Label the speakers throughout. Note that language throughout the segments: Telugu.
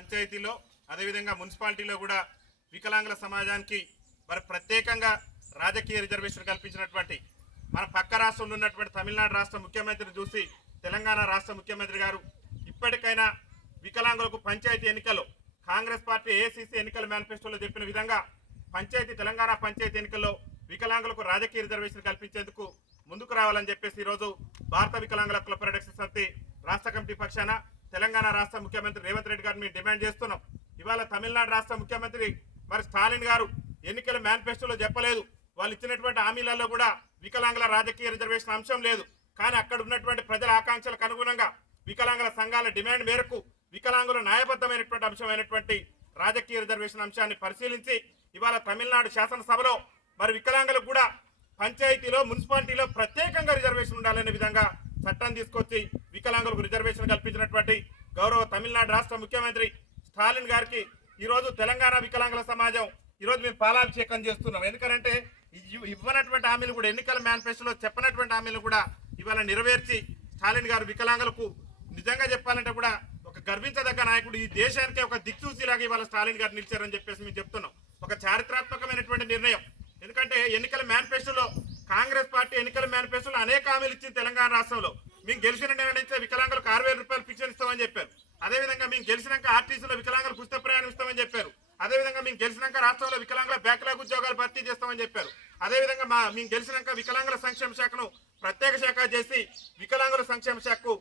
Speaker 1: పంచాయతీలో అదేవిధంగా మున్సిపాలిటీలో కూడా వికలాంగుల సమాజానికి మరి ప్రత్యేకంగా రాజకీయ రిజర్వేషన్ కల్పించినటువంటి మన పక్క రాష్ట్రంలో ఉన్నటువంటి తమిళనాడు రాష్ట్ర ముఖ్యమంత్రిని చూసి తెలంగాణ రాష్ట్ర ముఖ్యమంత్రి గారు ఇప్పటికైనా వికలాంగులకు పంచాయతీ ఎన్నికలు కాంగ్రెస్ పార్టీ ఏసీసీ ఎన్నికల మేనిఫెస్టోలో చెప్పిన విధంగా పంచాయతీ తెలంగాణ పంచాయతీ ఎన్నికల్లో వికలాంగులకు రాజకీయ రిజర్వేషన్ కల్పించేందుకు ముందుకు రావాలని చెప్పేసి ఈరోజు భారత వికలాంగుల హక్కుల పరిరక్షణ సమితి రాష్ట్ర కమిటీ పక్షాన తెలంగాణ రాష్ట్ర ముఖ్యమంత్రి రేవంత్ రెడ్డి గారిని మేము డిమాండ్ చేస్తున్నాం. ఇవాళ తమిళనాడు రాష్ట్ర ముఖ్యమంత్రి మరి స్టాలిన్ గారు ఎన్నికల మేనిఫెస్టోలో చెప్పలేదు. వాళ్ళు ఇచ్చినటువంటి హామీలలో కూడా వికలాంగుల రాజకీయ రిజర్వేషన్ అంశం లేదు. కానీ అక్కడ ఉన్నటువంటి ప్రజల ఆకాంక్షలకు అనుగుణంగా వికలాంగుల సంఘాల డిమాండ్ మేరకు వికలాంగుల న్యాయబద్ధమైనటువంటి అంశమైనటువంటి రాజకీయ రిజర్వేషన్ అంశాన్ని పరిశీలించి ఇవాళ తమిళనాడు శాసనసభలో మరి వికలాంగులకు కూడా పంచాయతీలో మున్సిపాలిటీలో ప్రత్యేకంగా రిజర్వేషన్ ఉండాలనే విధంగా చట్టం తీసుకొచ్చి వికలాంగులకు రిజర్వేషన్ కల్పించినటువంటి గౌరవ తమిళనాడు రాష్ట్ర ముఖ్యమంత్రి స్టాలిన్ గారికి ఈరోజు తెలంగాణ వికలాంగుల సమాజం ఈరోజు మేము పాలాభిషేకం చేస్తున్నాం. ఎందుకంటే ఇవ్వనటువంటి హామీలు కూడా ఎన్నికల మేనిఫెస్టోలో చెప్పనటువంటి హామీలు కూడా ఇవాళ నెరవేర్చి స్టాలిన్ గారు వికలాంగులకు నిజంగా చెప్పాలంటే కూడా ఒక గర్వించదగ్గ నాయకుడు ఈ దేశానికి ఒక దిక్సూచిలాగా ఇవాళ స్టాలిన్ గారు నిలిచారని చెప్పేసి మేము చెప్తున్నాం. ఒక చారిత్రాత్మకమైనటువంటి నిర్ణయం. ఎందుకంటే ఎన్నికల మేనిఫెస్టోలో కాంగ్రెస్ పార్టీ ఎన్నికల మేనిఫెస్టోలో అనేక హామీలు ఇచ్చింది తెలంగాణ రాష్ట్రంలో. మేము గెలిచిన నిర్ణయించే వికలాంగులకు ఆరు వేల రూపాయలు పింఛన్ ఇస్తామని చెప్పారు. అదేవిధంగా మేము గెలిచినాక ఆర్టీసీలో వికలాంగులు పుస్తక ప్రయాణం ఇస్తామని చెప్పారు. అదేవిధంగా మేము గెలిచినాక రాష్ట్రంలో వికలాంగుల బ్యాక్లాగ్ ఉద్యోగాలు భర్తీ చేస్తామని చెప్పారు. అదేవిధంగా మా మేము గెలిచినాక వికలాంగుల సంక్షేమ శాఖను ప్రత్యేక శాఖ చేసి వికలాంగుల సంక్షేమ శాఖకు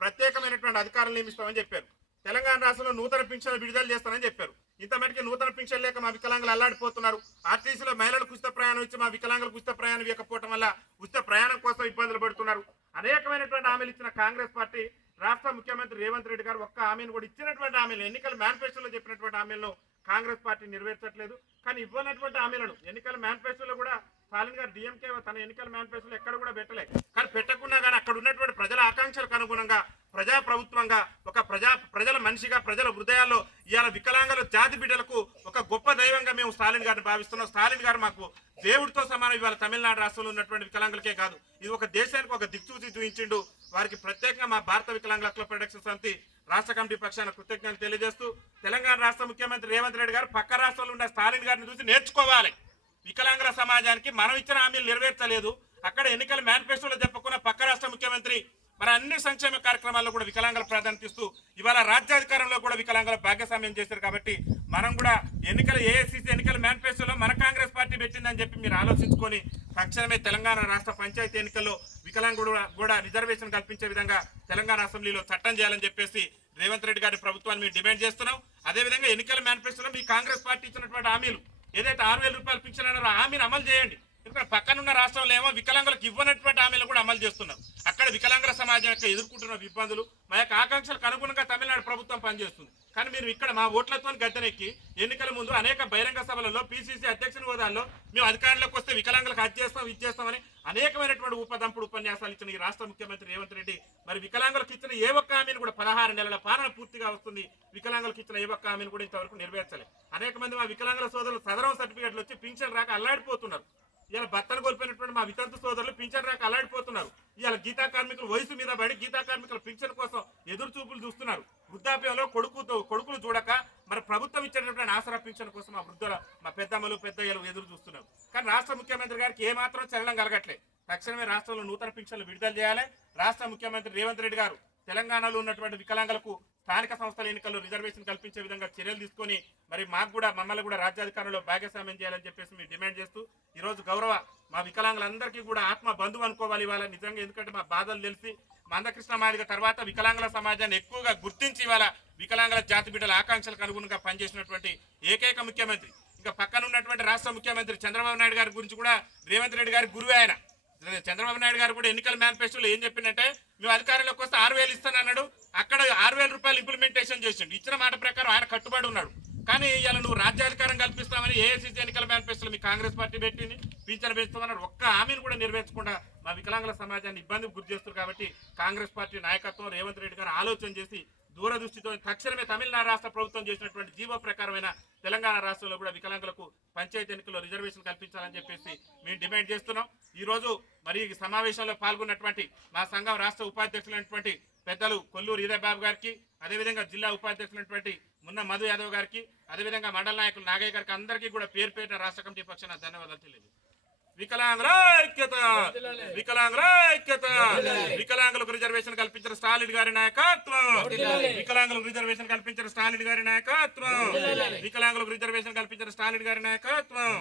Speaker 1: ప్రత్యేకమైనటువంటి అధికారులు నియమిస్తామని చెప్పారు. తెలంగాణ రాష్ట్రంలో నూతన పింఛన్లు విడుదల చేస్తానని చెప్పారు. ఇంతమటికి నూతన పింఛన్ లేక మా వికలాంగులు అల్లాడిపోతున్నారు. ఆర్టీసీలో మహిళలకు ఉచిత ప్రయాణం ఇచ్చి మా వికలాంగులకు ఉచిత ప్రయాణం ఇవ్వకపోవడం వల్ల ఉచిత ప్రయాణం కోసం ఇబ్బందులు పడుతున్నారు. అనేకమైనటువంటి హామీలు ఇచ్చిన కాంగ్రెస్ పార్టీ రాష్ట్ర ముఖ్యమంత్రి రేవంత్ రెడ్డి గారు ఒక్క హామీని కూడా ఇచ్చినటువంటి హామీలు ఎన్నికల మేనిఫెస్టోలో చెప్పినటువంటి హామీలను కాంగ్రెస్ పార్టీ నెరవేర్చట్లేదు. కానీ ఇవ్వనటువంటి హామీలను ఎన్నికల మేనిఫెస్టోలో కూడా స్టాలిన్ గారు డిఎంకే తన ఎన్నికల మేనిఫెస్టోలో ఎక్కడ కూడా పెట్టలే. కానీ పెట్టకుండా కానీ అక్కడ ఉన్నటువంటి ప్రజల ఆకాంక్షలకు అనుగుణంగా ప్రజా ప్రభుత్వంగా ఒక ప్రజా ప్రజల మనిషిగా ప్రజల హృదయాల్లో ఇవాళ వికలాంగుల జాతి బిడ్డలకు ఒక గొప్ప దైవంగా మేము స్టాలిన్ గారిని భావిస్తున్నాం. స్టాలిన్ గారు మాకు దేవుడితో సమానం ఇవాళ తమిళనాడు రాష్ట్రంలో ఉన్నటువంటి వికలాంగులకే కాదు. ఇది ఒక దేశానికి ఒక దిక్సూచి చూపించిండు. వారికి ప్రత్యేకంగా మా భారత వికలాంగుల హక్కుల ప్రొటెక్షన్ సమితి రాష్ట్ర కమిటీ పక్షాన కృతజ్ఞతలు తెలియజేస్తూ తెలంగాణ రాష్ట్ర ముఖ్యమంత్రి రేవంత్ రెడ్డి గారు పక్క రాష్ట్రంలో ఉన్న స్టాలిన్ గారిని చూసి నేర్చుకోవాలి. వికలాంగుల సమాజానికి మనం ఇచ్చిన హామీలు నెరవేర్చలేదు. అక్కడ ఎన్నికల మేనిఫెస్టోలో చెప్పుకున్న పక్క రాష్ట్ర ముఖ్యమంత్రి మరి అన్ని సంక్షేమ కార్యక్రమాల్లో కూడా వికలాంగుల ప్రాధాన్యత ఇస్తూ ఇవాళ రాజ్యాధికారంలో కూడా వికలాంగుల భాగస్వామ్యం చేశారు కాబట్టి మనం కూడా ఎన్నికల ఏఐసిసి ఎన్నికల మేనిఫెస్టోలో మన కాంగ్రెస్ పార్టీ పెట్టిందని చెప్పి మీరు ఆలోచించుకొని తక్షణమే తెలంగాణ రాష్ట్ర పంచాయతీ ఎన్నికల్లో వికలాంగుడు కూడా రిజర్వేషన్ కల్పించే విధంగా తెలంగాణ అసెంబ్లీలో చట్టం చేయాలని చెప్పేసి రేవంత్ రెడ్డి గారి ప్రభుత్వాన్ని మేము డిమాండ్ చేస్తున్నాం. అదేవిధంగా ఎన్నికల మేనిఫెస్టోలో మీ కాంగ్రెస్ పార్టీ ఇచ్చినటువంటి హామీలు ఏదైతే ఆరు వేల రూపాయలు పింఛన్ అన్నారో ఆ హామీని అమలు చేయండి. ఎందుకంటే పక్కనున్న రాష్ట్రంలో ఏమో వికలాంగులకు ఇవ్వనటువంటి హామీలు కూడా అమలు చేస్తున్నాం. అక్కడ వికలాంగుల సమాజం యొక్క ఎదుర్కొంటున్న ఇబ్బందులు మా యొక్క ఆకాంక్షలకు అనుగుణంగా తమిళనాడు ప్రభుత్వం పనిచేస్తుంది. కానీ మీరు ఇక్కడ మా ఓట్లతో గద్దెనెక్కి ఎన్నికల ముందు అనేక బహిరంగ సభలలో పిసిసి అధ్యక్షుని హోదాల్లో మేము అధికారంలోకి వస్తే వికలాంగులకు అది చేస్తాం ఇది చేస్తామని అనేకమైనటువంటి ఉపదంపుడు ఉపన్యాసాలు ఇచ్చిన ఈ రాష్ట్ర ముఖ్యమంత్రి రేవంత్ రెడ్డి. మరి వికలాంగులకు ఇచ్చిన ఏ ఒక్క హామీని కూడా పదహారు నెలల పాలన పూర్తిగా వస్తుంది. వికలాంగులకు ఇచ్చిన ఏ ఒక్క హామీని కూడా ఇంతవరకు నెరవేర్చలేదు అనేక మంది మా వికలాంగుల సోదరులు సదరం సర్టిఫికెట్లు వచ్చి పింఛన్ రాక అల్లాడిపోతున్నారు. ఇలా భర్తను కోల్పోయినటువంటి మా వితంతు సోదరులు పింఛన్ రాక అల్లాడిపోతున్నారు. ఇలా గీతా కార్మికులు వయసు మీద పడి గీతా కార్మికుల పింఛన్ కోసం ఎదురు చూపులు చూస్తున్నారు. వృద్ధాప్యంలో కొడుకుతో కొడుకులు చూడక మరి ప్రభుత్వం ఇచ్చినటువంటి ఆసరా పింఛన్ కోసం మా వృద్ధుల మా పెద్దమ్మలు పెద్దయ్యలు ఎదురు చూస్తున్నారు. కానీ రాష్ట్ర ముఖ్యమంత్రి గారికి ఏమాత్రం చల్లడం చలనం కలగట్లే. తక్షణమే రాష్ట్రంలో నూతన పింఛన్లు విడుదల చేయాలి. రాష్ట్ర ముఖ్యమంత్రి రేవంత్ రెడ్డి గారు తెలంగాణలో ఉన్నటువంటి వికలాంగులకు స్థానిక సంస్థల ఎన్నికల్లో రిజర్వేషన్ కల్పించే విధంగా చర్యలు తీసుకొని మరి మాకు కూడా మమ్మల్ని కూడా రాజ్యాధికారంలో భాగస్వామ్యం చేయాలని చెప్పేసి మేము డిమాండ్ చేస్తూ ఈ రోజు గౌరవ మా వికలాంగులందరికీ కూడా ఆత్మ బంధువు అనుకోవాలి ఇవాళ. నిజంగా ఎందుకంటే మా బాధలు తెలిసి మందకృష్ణ మాదిగ తర్వాత వికలాంగుల సమాజాన్ని ఎక్కువగా గుర్తించి ఇవాళ వికలాంగుల జాతి బిడ్డల ఆకాంక్షలకు అనుగుణంగా పనిచేసినటువంటి ఏకైక ముఖ్యమంత్రి ఇంకా పక్కన ఉన్నటువంటి రాష్ట్ర ముఖ్యమంత్రి చంద్రబాబు నాయుడు గారి గురించి కూడా రేవంత్ రెడ్డి గారి గురువే ఆయన. చంద్రబాబు నాయుడు గారు కూడా ఎన్నికల మేనిఫెస్టోలో ఏం చెప్పిందంటే మేము అధికారంలోకి వస్తే ఆరు వేలు ఇస్తానన్నాడు. అక్కడ ఆరు వేల రూపాయలు ఇంప్లిమెంటేషన్ చేసిండు. ఇచ్చిన మాట ప్రకారం ఆయన కట్టుబడి ఉన్నాడు. కానీ ఇవాళ నువ్వు రాజ్యాధికారం కల్పిస్తామని ఏఐసీసీ ఎన్నికల మేనిఫెస్టోలో మీ కాంగ్రెస్ పార్టీ పెట్టింది పింఛన్ పెంచుతామన్నారు ఒక్క హామీని కూడా నెరవేర్చకుండా మా వికలాంగుల సమాజాన్ని ఇబ్బందికి గురి చేస్తారు కాబట్టి కాంగ్రెస్ పార్టీ నాయకత్వం రేవంత్ రెడ్డి గారు ఆలోచన చేసి దూరదృష్టితో తక్షణమే తమిళనాడు రాష్ట్ర ప్రభుత్వం చేసినటువంటి జీవో ప్రకారమైన తెలంగాణ రాష్ట్రంలో కూడా వికలాంగులకు పంచాయతీ ఎన్నికల్లో రిజర్వేషన్ కల్పించాలని చెప్పేసి మేము డిమాండ్ చేస్తున్నాం. ఈ రోజు మరి ఈ సమావేశంలో పాల్గొన్నటువంటి మా సంఘం రాష్ట్ర ఉపాధ్యక్షులైనటువంటి పెద్దలు కొల్లూరు ఈరబాబు గారికి అదేవిధంగా జిల్లా ఉపాధ్యక్షులైనటువంటి మున్న మధు యాదవ్ గారికి అదేవిధంగా మండల నాయకులు నాగయ్య గారికి అందరికీ కూడా పేరు పేరున రాష్ట్ర కమిటీ పక్షాన ధన్యవాదాలు తెలియదు వికలాంగుల ఐక్యత! వికలాంగుల ఐక్యత! వికలాంగులకు రిజర్వేషన్ కల్పించిన స్టాలిన్ గారి నాయకత్వం! వికలాంగులకు రిజర్వేషన్ కల్పించిన స్టాలిన్ గారి నాయకత్వం! వికలాంగులకు రిజర్వేషన్ కల్పించిన స్టాలిన్ గారి నాయకత్వం!